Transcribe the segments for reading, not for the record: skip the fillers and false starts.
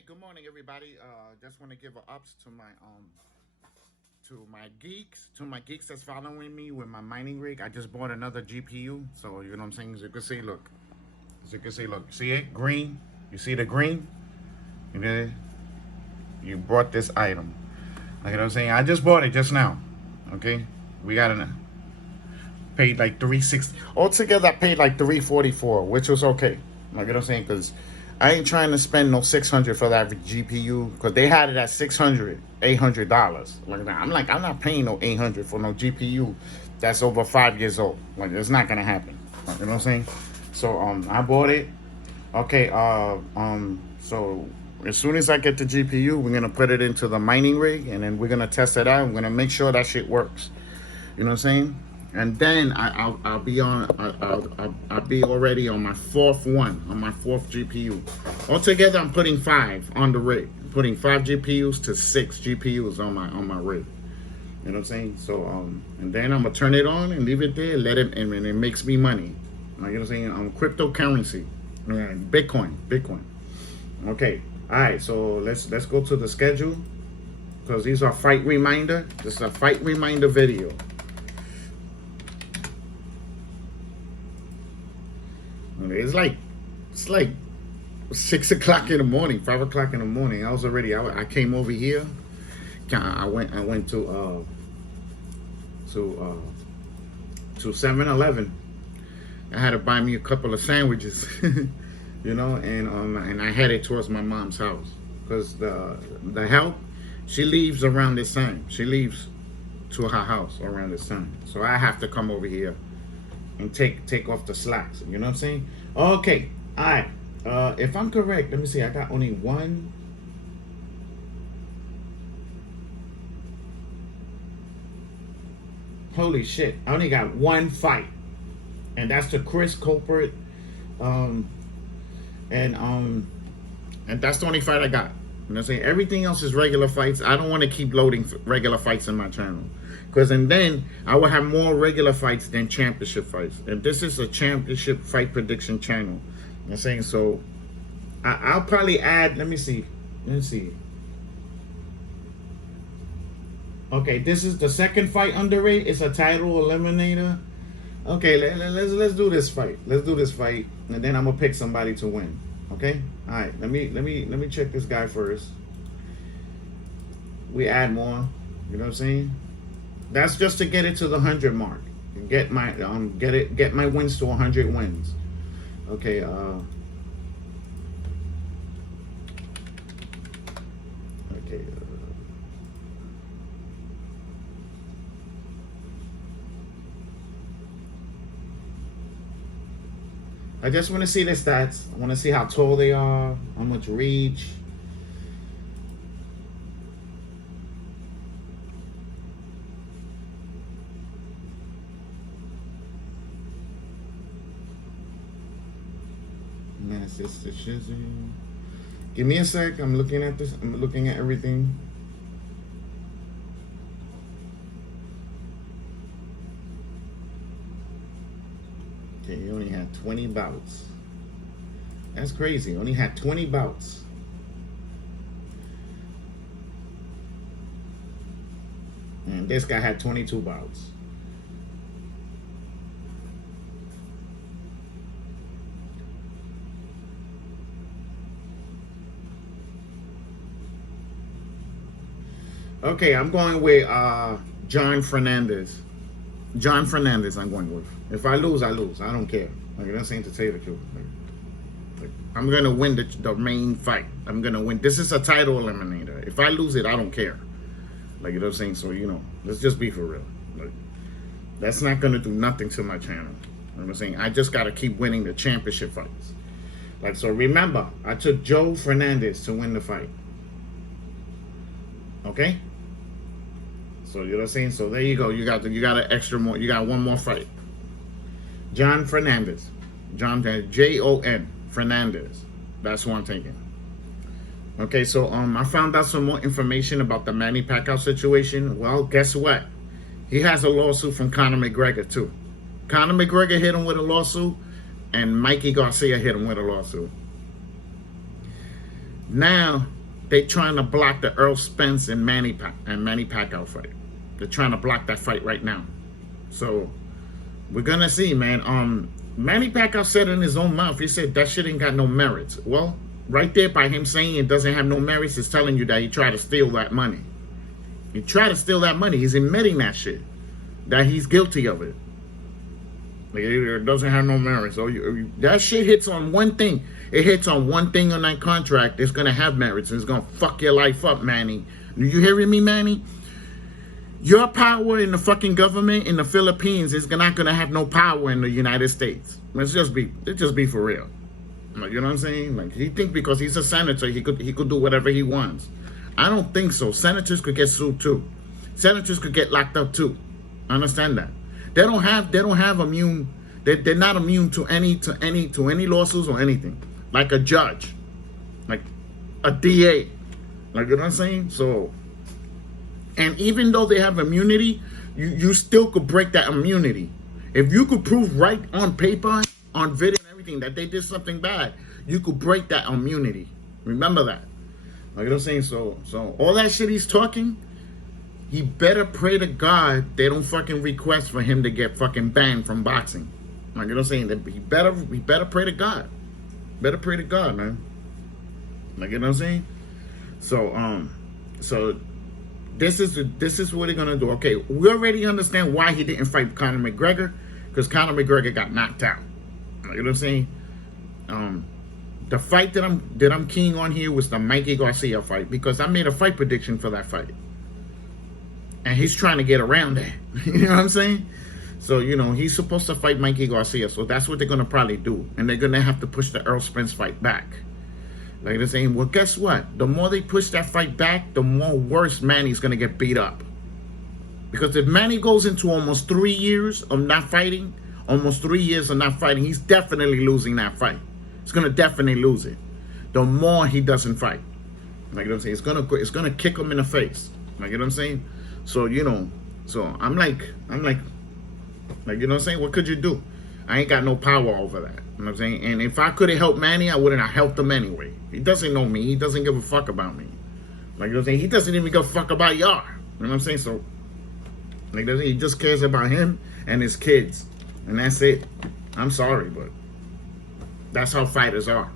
Hey, good morning, everybody. Just want to give a ups to my geeks that's following me with my mining rig. I just bought another GPU, so you know what I'm saying. As you can see, look. As you can see, look. See it? Green. You see the green? You know, you bought this item. Like, you know what I'm saying. I just bought it just now. Okay, we got an paid like 360 altogether. I paid like 344, which was okay. Like, you know what I'm saying, because I ain't trying to spend no 600 for that GPU, because they had it at $800. Like, I'm not paying no 800 for no GPU that's over 5 years old. Like, it's not gonna happen. You know what I'm saying? So I bought it. Okay. So as soon as I get the GPU, we're gonna put it into the mining rig, and then we're gonna test it out. I'm gonna make sure that shit works. You know what I'm saying? And then I'll be already on my fourth GPU. Altogether, I'm putting 5 on the rig. I'm putting 5 GPUs to 6 GPUs on my rig. You know what I'm saying? So and then I'm gonna turn it on and leave it there, let it, and it makes me money. You know what I'm saying? Cryptocurrency, Bitcoin. Okay. All right. So let's go to the schedule, because these are fight reminder. This is a fight reminder video. It's like 6 o'clock in the morning, 5 o'clock in the morning. I came over here. I went to 7-Eleven. I had to buy me a couple of sandwiches, you know, and I headed towards my mom's house, because the help, she leaves around this time. She leaves to her house around this time, so I have to come over here and take off the slacks. You know what I'm saying? Okay. All right. If I'm correct, let me see. I got only one. Holy shit! I only got one fight, and that's the Chris Culprit. And that's the only fight I got. You know what I'm saying? Everything else is regular fights. I don't want to keep loading regular fights in my channel, and then I will have more regular fights than championship fights. And this is a championship fight prediction channel. You know what I'm saying? So I'll probably add, let me see. Okay, this is the second fight under it. It's a title eliminator. Okay, let's do this fight. Let's do this fight, and then I'm gonna pick somebody to win. Okay? All right, let me check this guy first. We add more. You know what I'm saying? That's just to get it to the 100 mark. Get my get my wins to 100 wins. Okay. Okay. I just want to see the stats. I want to see how tall they are, how much reach. Massive decision. Give me a sec. I'm looking at this. I'm looking at everything. Okay, he only had 20 bouts. That's crazy. Only had 20 bouts. And this guy had 22 bouts. Okay, I'm going with John Fernandez. John Fernandez, I'm going with. If I lose, I lose. I don't care. Like, that's ain't to tell you the truth. Like, I'm going to win the main fight. I'm going to win. This is a title eliminator. If I lose it, I don't care. Like, you know what I'm saying? So, you know, let's just be for real. Like, that's not going to do nothing to my channel. You know what I'm saying? I just got to keep winning the championship fights. Like, so remember, I took Joe Fernandez to win the fight. Okay? So you know what I'm saying? So there you go. You got an extra more. You got one more fight. John Fernandez. Jon Fernandez. That's who I'm taking. Okay, so I found out some more information about the Manny Pacquiao situation. Well, guess what? He has a lawsuit from Conor McGregor too. Conor McGregor hit him with a lawsuit, and Mikey Garcia hit him with a lawsuit. Now they trying to block the Earl Spence and Manny Pacquiao fight. They're trying to block that fight right now. So we're gonna see, man. Manny Pacquiao said in his own mouth, he said that shit ain't got no merits. Well, right there by him saying it doesn't have no merits is telling you that he tried to steal that money. He tried to steal that money. He's admitting that shit, that he's guilty of it. Like, it doesn't have no merits. So that shit hits on one thing. It hits on one thing on that contract. It's gonna have merits. And it's gonna fuck your life up, Manny. You hearing me, Manny? Your power in the fucking government in the Philippines is not gonna have no power in the United States. Let's just be for real. Like, you know what I'm saying? Like, he think because he's a senator, he could do whatever he wants. I don't think so. Senators could get sued too. Senators could get locked up too. Understand that? They don't have immune. They're not immune to any lawsuits or anything. Like a judge, like a DA. Like, you know what I'm saying? So, and even though they have immunity, you still could break that immunity. If you could prove right on paper, on video and everything that they did something bad, you could break that immunity. Remember that. Like, you know what I'm saying? So all that shit he's talking, he better pray to God they don't fucking request for him to get fucking banned from boxing. Like, you know what I'm saying? He better pray to God. Better pray to God, man. Like, you know what I'm saying? So this is what they're gonna do. Okay, we already understand why he didn't fight Conor McGregor, because Conor McGregor got knocked out. Like, you know what I'm saying? The fight that I'm keying on here was the Mikey Garcia fight, because I made a fight prediction for that fight. And he's trying to get around that. You know what I'm saying? So, you know, he's supposed to fight Mikey Garcia. So that's what they're going to probably do. And they're going to have to push the Earl Spence fight back. Like they're saying, well, guess what? The more they push that fight back, the more worse Manny's going to get beat up. Because if Manny goes into almost 3 years of not fighting, he's definitely losing that fight. He's going to definitely lose it. The more he doesn't fight. Like, you know what I'm saying? It's gonna kick him in the face. Like, you know what I'm saying? So, you know, so I'm like, you know what I'm saying? What could you do? I ain't got no power over that. You know what I'm saying? And if I could have helped Manny, I wouldn't have helped him anyway. He doesn't know me. He doesn't give a fuck about me. Like, you know what I'm saying? He doesn't even give a fuck about y'all. You know what I'm saying? So, like, he just cares about him and his kids. And that's it. I'm sorry, but that's how fighters are.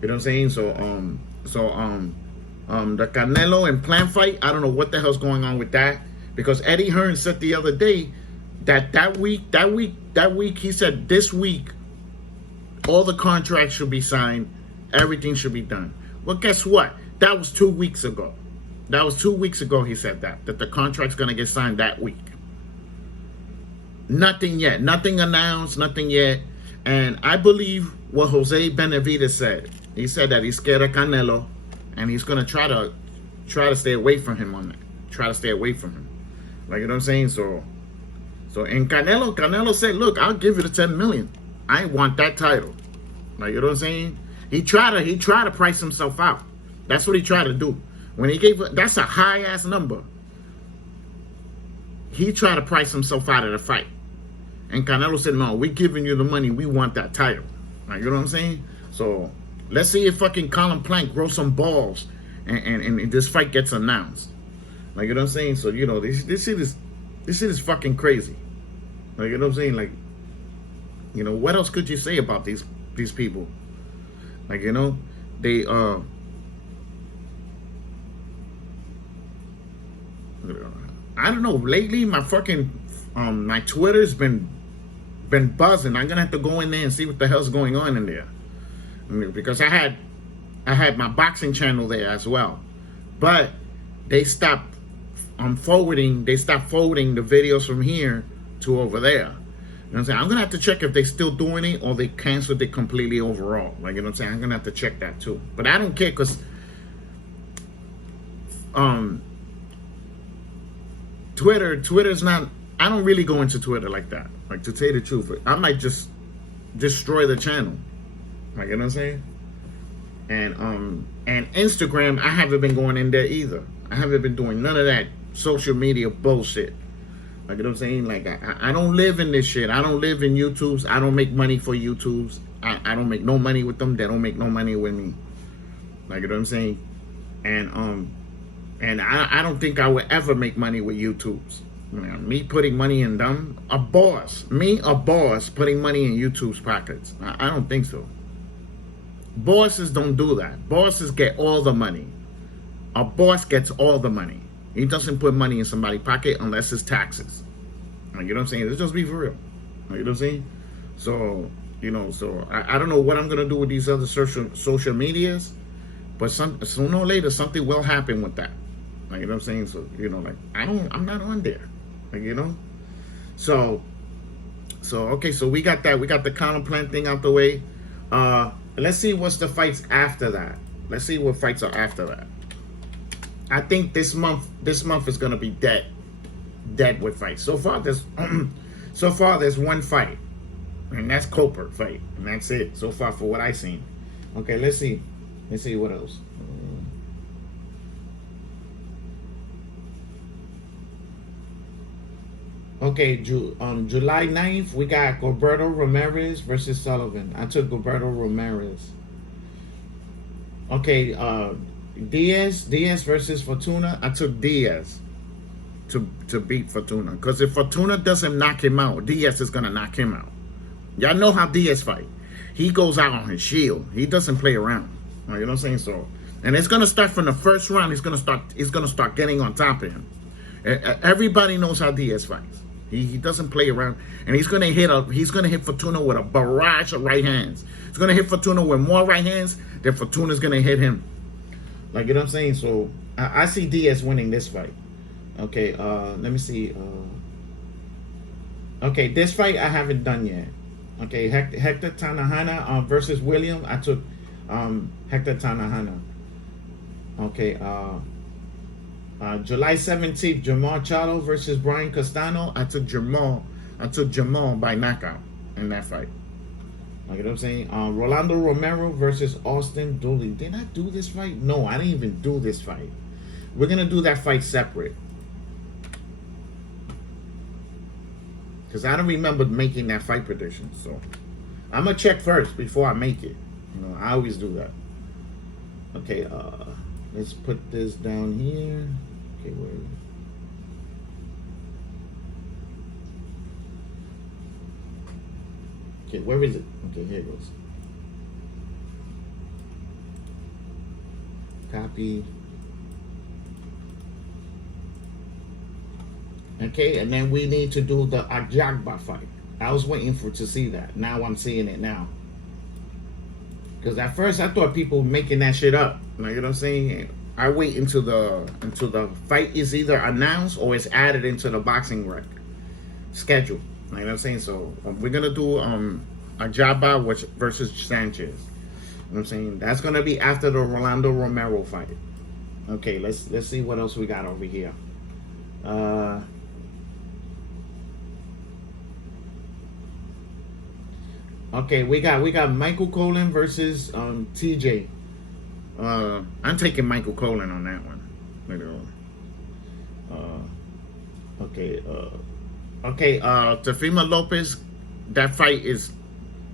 You know what I'm saying? So, the Canelo and Plant fight, I don't know what the hell's going on with that, because Eddie Hearn said the other day that week he said this week all the contracts should be signed, everything should be done. Well, guess what? That was 2 weeks ago. That was 2 weeks ago he said that the contract's gonna get signed that week. Nothing yet. Nothing announced, nothing yet. And I believe what Jose Benavidez said. He said that he's scared of Canelo, and he's gonna try to stay away from him on that. Try to stay away from him. Like, you know what I'm saying? So and Canelo said, look, I'll give you the 10 million. I want that title. Like, you know what I'm saying? He tried to price himself out. That's what he tried to do. When he gave, that's a high ass number. He tried to price himself out of the fight. And Canelo said, no, we're giving you the money. We want that title. Like, you know what I'm saying? So let's see if fucking Colin Plank grows some balls and this fight gets announced. Like, you know what I'm saying? So, you know, this shit is fucking crazy. Like, you know what I'm saying? Like, you know, what else could you say about these people? Like, you know, they I don't know, lately my fucking my Twitter's been buzzing. I'm gonna have to go in there and see what the hell's going on in there. I mean, because I had my boxing channel there as well, but they stopped forwarding the videos from here to over there. You know what I'm saying? I'm gonna have to check if they still doing it or they canceled it completely overall. Like, you know what I'm saying? I'm gonna have to check that too. But I don't care, because Twitter's not, I don't really go into Twitter like that. Like, to tell you the truth, I might just destroy the channel. Like, you know what I'm saying? And Instagram, I haven't been going in there either. I haven't been doing none of that social media bullshit. Like, you know what I'm saying? Like, I don't live in this shit. I don't live in YouTubes. I don't make money for YouTubes. I don't make no money with them. They don't make no money with me. Like, you know what I'm saying? And I don't think I would ever make money with YouTube's. Me putting money in them, a boss putting money in YouTube's pockets. I don't think so. Bosses don't do that. Bosses get all the money. A boss gets all the money. He doesn't put money in somebody's pocket unless it's taxes. Like, you know what I'm saying? Let's just be for real. Like, you know what I'm saying? So, you know, so I don't know what I'm gonna do with these other social medias, but sooner or later something will happen with that. Like, you know what I'm saying? So, you know, like I'm not on there. Like, you know? So okay, so we got that. We got the counter plan thing out the way. Let's see what's the fights after that. Let's see what fights are after that. I think this month is gonna be dead with fights. So far there's one fight, and that's Cooper fight, and that's it so far for what I seen. Okay, let's see what else. Okay, July 9th, we got Gilberto Ramirez versus Sullivan. I took Gilberto Ramirez. Okay, Diaz versus Fortuna. I took Diaz to beat Fortuna. Because if Fortuna doesn't knock him out, Diaz is going to knock him out. Y'all know how Diaz fight. He goes out on his shield. He doesn't play around. You know what I'm saying? So, and it's going to start from the first round. He's going to start getting on top of him. Everybody knows how Diaz fights. He doesn't play around, and he's gonna hit Fortuna with a barrage of right hands. He's gonna hit Fortuna with more right hands than Fortuna's gonna hit him. Like, you know what I'm saying? So I see Diaz winning this fight. Okay, let me see. Okay, this fight I haven't done yet. Okay, Hector Tanahana versus William. I took Hector Tanahana. Okay, July 17th, Jamal Charlo versus Brian Castano. I took Jamal by knockout in that fight. You know what I'm saying? Rolando Romero versus Austin Dooley. Did I do this fight? No, I didn't even do this fight. We're going to do that fight separate. Because I don't remember making that fight prediction. So I'm going to check first before I make it. You know, I always do that. Okay, let's put this down here. Okay, where is it? Okay, where is it? Okay, here it goes. Copy. Okay, and then we need to do the Ajagba fight. I was waiting to see that. Now I'm seeing it now. Because at first I thought people were making that shit up. Like, you know what I'm saying? I wait until the fight is either announced or it's added into the boxing rec schedule. Like, you know what I'm saying? So we're gonna do Ajagba versus Sanchez. You know what I'm saying? That's gonna be after the Rolando Romero fight. Okay, let's see what else we got over here. Okay, we got Michael Colin versus TJ. I'm taking Michael Colin on that one. Okay, Teofimo Lopez, that fight is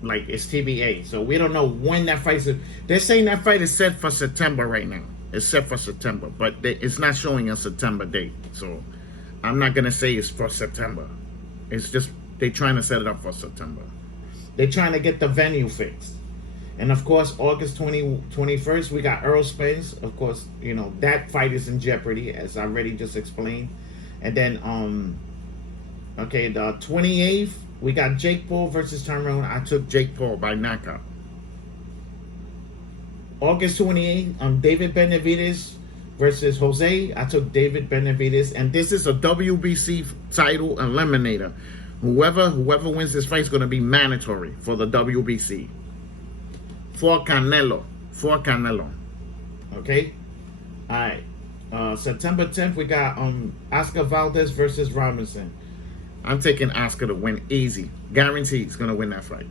like, it's TBA. So we don't know when that fight is. They're saying that fight is set for September right now. It's set for September, but it's not showing a September date. So I'm not gonna say it's for September. It's just they're trying to set it up for September. They're trying to get the venue fixed. And of course, August 21st, we got Earl Spence. Of course, you know, that fight is in jeopardy, as I already just explained. And then, okay, the 28th, we got Jake Paul versus Tyrone. I took Jake Paul by knockout. August 28th, David Benavidez versus Jose. I took David Benavidez. And this is a WBC title eliminator. Whoever wins this fight is going to be mandatory for the WBC. For Canelo. Okay? Alright. September 10th, we got Oscar Valdez versus Robinson. I'm taking Oscar to win easy. Guaranteed he's going to win that fight.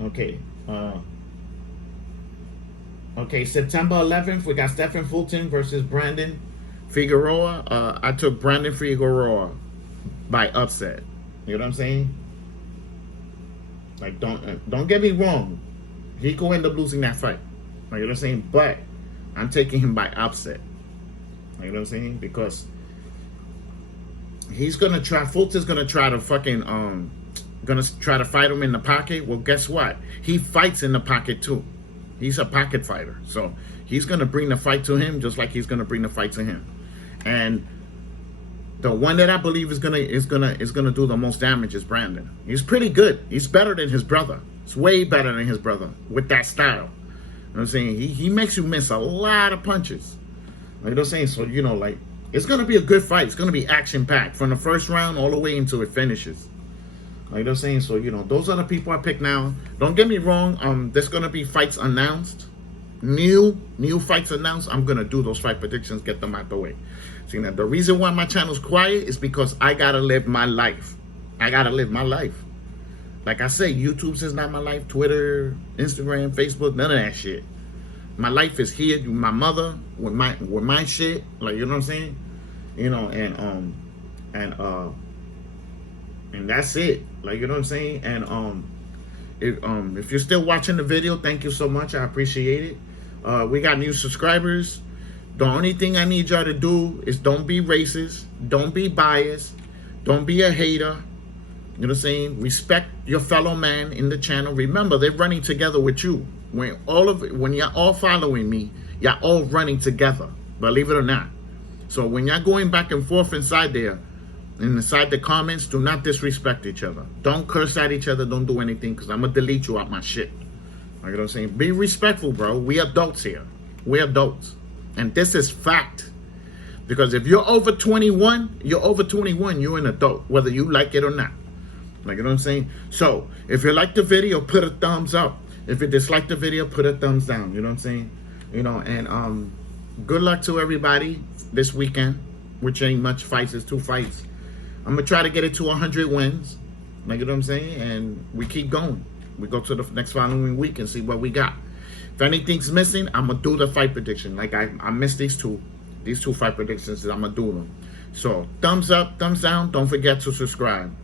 Okay. Okay, September 11th, we got Stephen Fulton versus Brandon Figueroa. I took Brandon Figueroa by upset. You know what I'm saying? Like, don't get me wrong. He could end up losing that fight. Like, you know what I'm saying? But I'm taking him by upset. You know what I'm saying? Because he's gonna try. Fulton's gonna try to fucking gonna try to fight him in the pocket. Well, guess what? He fights in the pocket too. He's a pocket fighter, so he's gonna bring the fight to him just like he's gonna bring the fight to him. And the one that I believe is gonna do the most damage is Brandon. He's pretty good. He's better than his brother. It's way better than his brother with that style. You know what I'm saying? He makes you miss a lot of punches. You know what I'm saying? So, you know, like, it's going to be a good fight. It's going to be action-packed from the first round all the way until it finishes. You know what I'm saying? So, you know, those are the people I pick now. Don't get me wrong. There's going to be fights announced. New fights announced. I'm going to do those fight predictions, get them out the way. See, now, the reason why my channel's quiet is because I got to live my life. I got to live my life. Like I say, YouTube is not my life. Twitter, Instagram, Facebook, none of that shit. My life is here with my mother, with my shit, like, you know what I'm saying? You know, and that's it. Like, you know what I'm saying? And if you're still watching the video, thank you so much. I appreciate it. We got new subscribers. The only thing I need y'all to do is don't be racist, don't be biased, don't be a hater. You know what I'm saying? Respect your fellow man in the channel. Remember, they're running together with you. When you're all following me, you're all running together, believe it or not. So when you're going back and forth inside there, inside the comments, do not disrespect each other. Don't curse at each other. Don't do anything, because I'm going to delete you out my shit. You know what I'm saying? Be respectful, bro. We adults here. We're adults. And this is fact. Because if you're over 21, you're an adult, whether you like it or not. Like, you know what I'm saying? So if you like the video, put a thumbs up. If you dislike the video, put a thumbs down. You know what I'm saying? You know, and good luck to everybody this weekend, which ain't much fights. It's 2 fights. I'm going to try to get it to 100 wins. Like, you know what I'm saying? And we keep going. We go to the next following week and see what we got. If anything's missing, I'm going to do the fight prediction. Like, I missed these two fight predictions, and I'm going to do them. So thumbs up, thumbs down. Don't forget to subscribe.